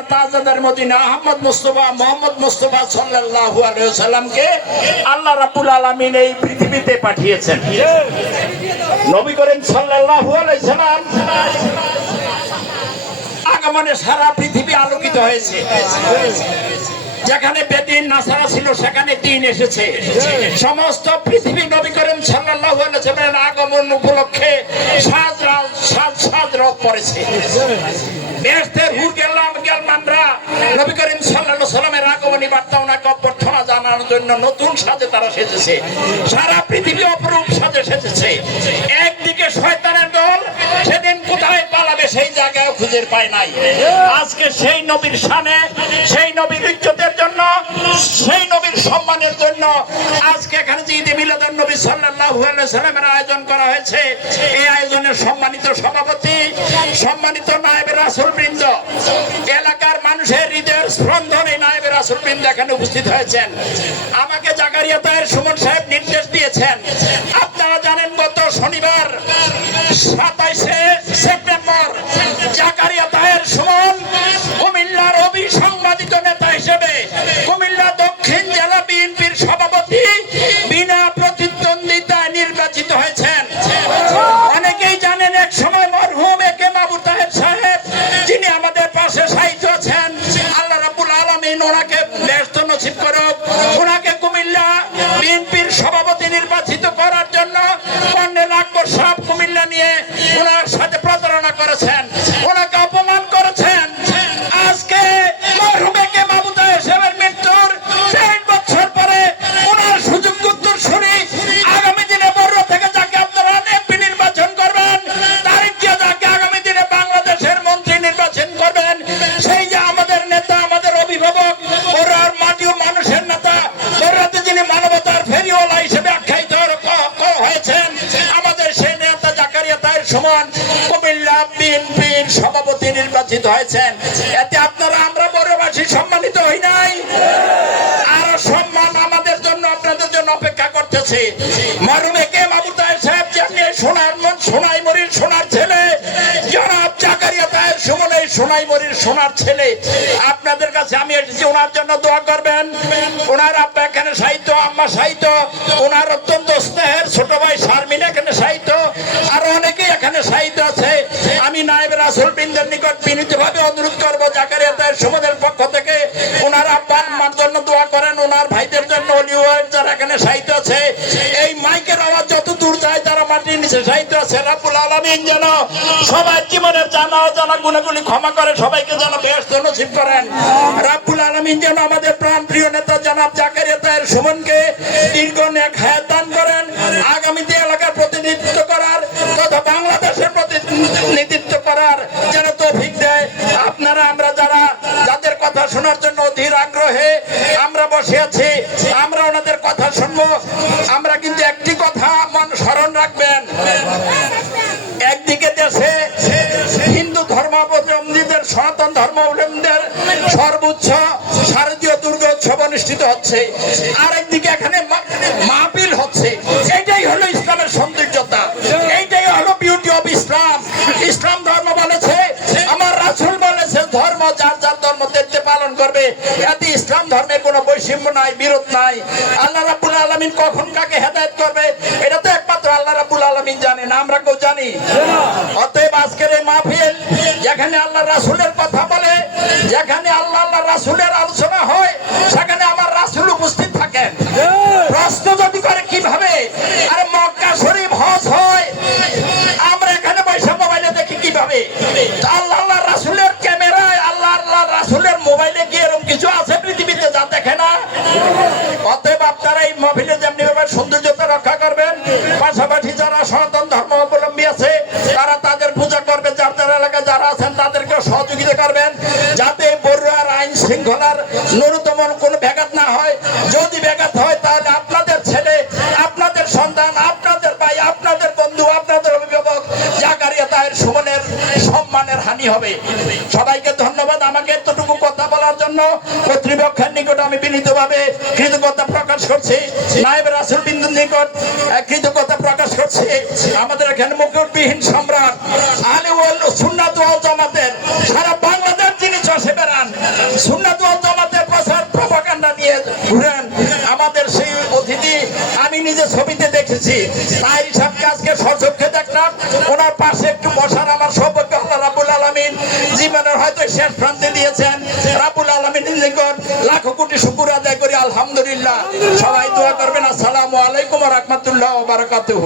আল্লাহর তাজাদার মদিনা আহমদ মুস্তফা, মোহাম্মদ মুস্তফা আল্লাহ এই পৃথিবীতে পাঠিয়েছেন। নবী করেন সাল্লাল্লাহু আগমনে সারা পৃথিবী আলোকিত হয়েছে। যেখানে বেদিন নাসারা ছিল, সেখানে দিন এসেছে। সমস্ত পৃথিবী নবী করিম সাল্লাল্লাহু আলাইহি আগমন উপলক্ষে রাজ সাজ সাজ রব পড়েছে। হুর গেলাম গেলমানরা নবী করিম সাল্লাল্লাহু সাল্লামের আগমনী বার্তা ওনাকে অভ্যর্থনা জন্য নতুন সাজে তারা সেজেছে। সারা পৃথিবী অপরূপ সাজে সেজেছে। একদিকে শয়তানের সেই জায়গায় খুঁজে পায় নাই। আজকে সেই নবীর শানে, সেই নবীর ইজ্জতের জন্য, সেই নবীর সম্মানের জন্য আজকে এখানে যে ঈদে মিলাদুন নবী সাল্লাল্লাহু আলাইহি সাল্লামের আয়োজন করা হয়েছে, এই আয়োজনের সম্মানিত সভাপতি, সম্মানিত নায়েবে রাসূল বৃন্দ এলাকার মানুষের হৃদয়ের স্পন্দনে নায়েবে রাসূল বৃন্দ এখানে উপস্থিত হয়েছেন। আমাকে জাকারিয়া তায়ের সুমন সাহেব নির্দেশ দিয়েছেন। আপনারা জানেন গত শনিবার সাতাইশে করেছেন। বিএনপির সভাপতি নির্বাচিত হয়েছেন। এতে আপনারা, আমরা বড়বাসী সম্মানিত হই নাই। আরও সম্মান আমাদের জন্য, আপনাদের জন্য অপেক্ষা করতেছে। মরুমে কে সাহেব সোনার মন সোনাই মরির সোনার ছেলে। জনাব জাকারিয়া সুমন, এই সোনাই মরির সোনার ছেলে। আপনাদের কাছে আমি এসেছি, ওনার জন্য দোয়া করবেন। ওনার আব্বা এখানে সাহিত্য, আম্মা সাহিত্য। ওনার অত্যন্ত স্নেহের ছোট ভাই শারমিন এখানে সাহিত্য। আরও অনেকেই এখানে সাহিত্য আছে, আমি নায়েব রাসুল বিন্দের নিকট বিনীত ভাবে অনুরোধ করব, জাকারিয়া তাহের সুমনের পক্ষ থেকে ওনার আব্বা আম্মার জন্য দোয়া করেন, ওনার ভাইদের জন্য অলিওয়ার যারা এখানে সাহিত্য আছে। এই মাইকের আওয়াজ যত দূর যায় যারা মাটির নিচে সাহিত্য আছে। রাবুল আলমিন যেন সবার জীবনের জানা অজানা গুণাগুলি ক্ষমা করে, সবাইকে যেন বেশ নসিব করেন। রাবুল আলমিন যেন আমাদের প্রাণ প্রিয় নেতা জনাব জাকারিয়া তাহের সুমনকে দীর্ঘ নেক হায়াত দান করেন। আগামীতে এলাকার প্রতিনিধিত্ব করার তথা বাংলাদেশের প্রতিনিধিত্ব করার যেন তৌফিক দেয়, আপনারা, আমরা যারা যাদের কথা শোনার জন্য অধীর আগ্রহে আমরা বসে আছি, আমরা ওনাদের কথা শুনব। আমরা কিন্তু একটি কথা মন স্মরণ রাখবেন। একদিকে দেশে হিন্দু ধর্মাবলম্বীদের, সনাতন ধর্মাবলম্বীদের সর্বোচ্চ শারদীয় দুর্গোৎসব অনুষ্ঠিত হচ্ছে। আরেকদিকে এখানে বৈষম্য নাই, বিরোধ নাই। আল্লাহ রাব্বুল আলামিন কখন কাকে হেদায়েত করবে, এটা তো একমাত্র আল্লাহ রাব্বুল আলামিন জানেন আমরা কেউ জানি। অতএব আজকের এই মাহফিল, যেখানে আল্লাহ রাসূলের কথা বলে, যেখানে আল্লাহ আল্লাহ রাসূলের আলোচনা হয়, সেখানে আমার রাসূল উপস্থিত থাকেন। প্রশ্ন যদি করে কীভাবে, আরে মক্কা শরীফ হজ হয়, আমরা এখানে বৈশা মোবাইলে দেখি কীভাবে। মহফিলে যেমনি ভাবে সৌন্দর্যতা রক্ষা করবেন, পাশাপাশি যারা সনাতন ধর্ম অবলম্বী আছে, তারা তাদের পূজা করবে যার যার এলাকায় যারা আছেন তাদেরকে সহযোগিতা করবেন। যাতে বড়ুয়ার আইন শৃঙ্খলার ন্যূনতম কোনো ব্যাঘাত না হয়। যদি ব্যাঘাত হয়, তাহলে আপনাদের ছেলে, আপনাদের সন্তান, আপনাদের ভাই, আপনাদের বন্ধু, আপনাদের অভিভাবক, জাকারিয়া তাহের সুমনের সম্মানের হানি হবে। সবাইকে ধন্যবাদ। আমাকে জন্য কর্তৃপক্ষের নিকট আমি বিনীতভাবে কৃতজ্ঞতা প্রকাশ করছি। নায়েব রাসুল বিন্দুর নিকট কৃতজ্ঞতা প্রকাশ করছি। আমাদের এখানে মুকুটবিহীন সম্রাট আলী ওয়াল সুন্নাত ওয়াল জামাতের সারা বাংলাদেশ যিনি চষে বেড়ান, সুন্নাত ওয়াল জামাতের প্রচার প্রপাগান্ডা নিয়ে ঘুরেন। আমাদের সেই অতিথি আমি নিজে ছবিতে দেখেছি। তাই সাহেবকে আজকে সচক্ষে দেখলাম। ওনার পাশে একটু বসার আমার সৌভাগ্য জীবনের হয়তো শেষ প্রান্তে দিয়েছেন। রাবুল আলমিন নিকট লাখো কোটি শুকুর আদায় করি, আলহামদুলিল্লাহ। সবাই দোয়া করবেন। আসসালামু আলাইকুম রহমতুল্লাহ বারাকাতুহ।